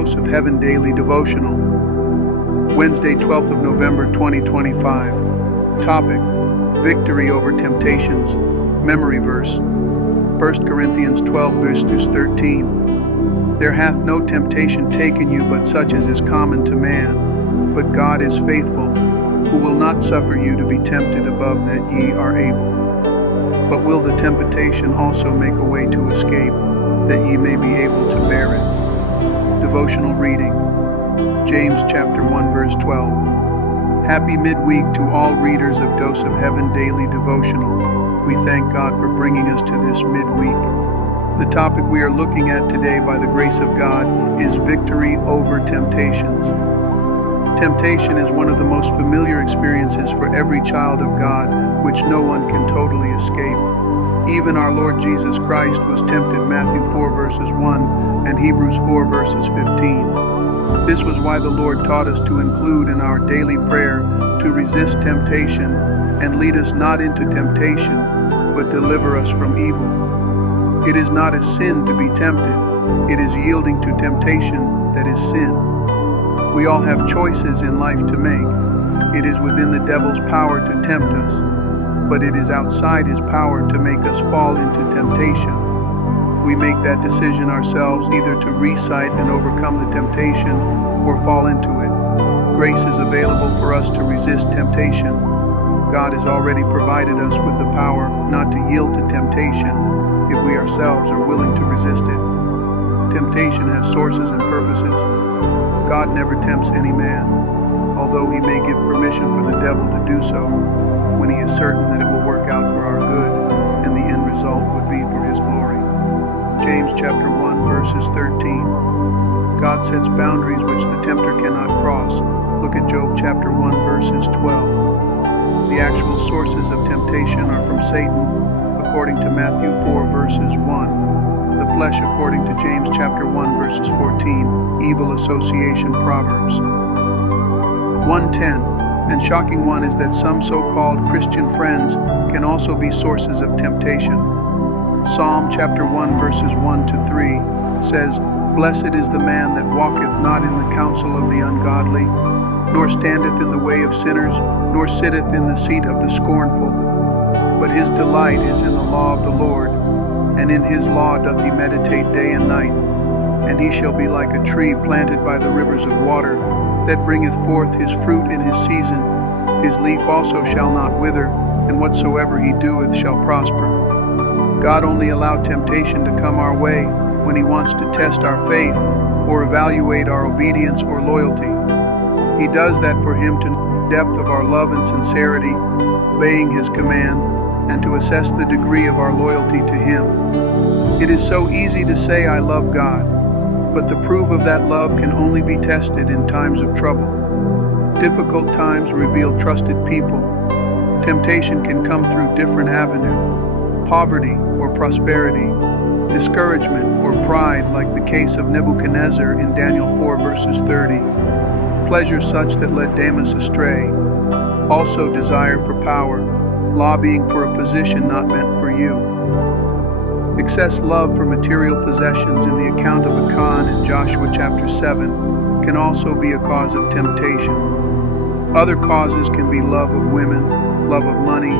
Dose of Heaven Daily Devotional, Wednesday, 12th of November, 2025. Topic: Victory over Temptations. Memory verse: 1 Corinthians 12, verses 13. There hath no temptation taken you but such as is common to man. But God is faithful, who will not suffer you to be tempted above that ye are able, but will the temptation also make a way to escape, that ye may be able to bear it. Devotional reading, James chapter 1 verse 12. Happy midweek to all readers of Dose of Heaven Daily Devotional. We thank God for bringing us to this midweek. The topic we are looking at today by the grace of God is victory over temptations. Temptation is one of the most familiar experiences for every child of God, which no one can totally escape. Even our Lord Jesus Christ was tempted, Matthew 4 verses 1 and Hebrews 4 verses 15. This was why the Lord taught us to include in our daily prayer to resist temptation and lead us not into temptation, but deliver us from evil. It is not a sin to be tempted. It is yielding to temptation that is sin. We all have choices in life to make. It is within the devil's power to tempt us, but it is outside his power to make us fall into temptation. We make that decision ourselves, either to recite and overcome the temptation or fall into it. Grace is available for us to resist temptation. God has already provided us with the power not to yield to temptation if we ourselves are willing to resist it. Temptation has sources and purposes. God never tempts any man, although he may give permission for the devil to do so, when he is certain that it will work out for our good and the end result would be for his glory. James chapter 1 verses 13. God sets boundaries which the tempter cannot cross. Look at Job chapter 1 verses 12. The actual sources of temptation are from Satan, according to Matthew 4 verses 1. The flesh according to James chapter 1 verses 14, evil association Proverbs 1:10. And shocking one is that some so-called Christian friends can also be sources of temptation. Psalm chapter 1 verses 1 to 3 says, Blessed is the man that walketh not in the counsel of the ungodly, nor standeth in the way of sinners, nor sitteth in the seat of the scornful. But his delight is in the law of the Lord, and in his law doth he meditate day and night. And he shall be like a tree planted by the rivers of water, that bringeth forth his fruit in his season. His leaf also shall not wither, and whatsoever he doeth shall prosper. God only allowed temptation to come our way when he wants to test our faith or evaluate our obedience or loyalty. He does that for him to know the depth of our love and sincerity, obeying his command, and to assess the degree of our loyalty to him. It is so easy to say I love God, but the proof of that love can only be tested in times of trouble. Difficult times reveal trusted people. Temptation can come through different avenues: poverty or prosperity, discouragement or pride, like the case of Nebuchadnezzar in Daniel 4 verses 30, pleasure such that led Damas astray, also desire for power, lobbying for a position not meant for you. Excess love for material possessions in the account of Achan in Joshua chapter 7 can also be a cause of temptation. Other causes can be love of women, love of money,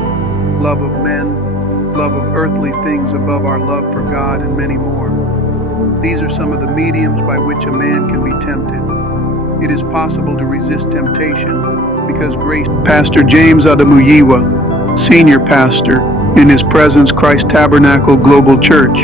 love of men, love of earthly things above our love for God, and many more. These are some of the mediums by which a man can be tempted. It is possible to resist temptation because grace. Pastor James Adamuyiwa, Senior Pastor in His Presence Christ Tabernacle Global Church.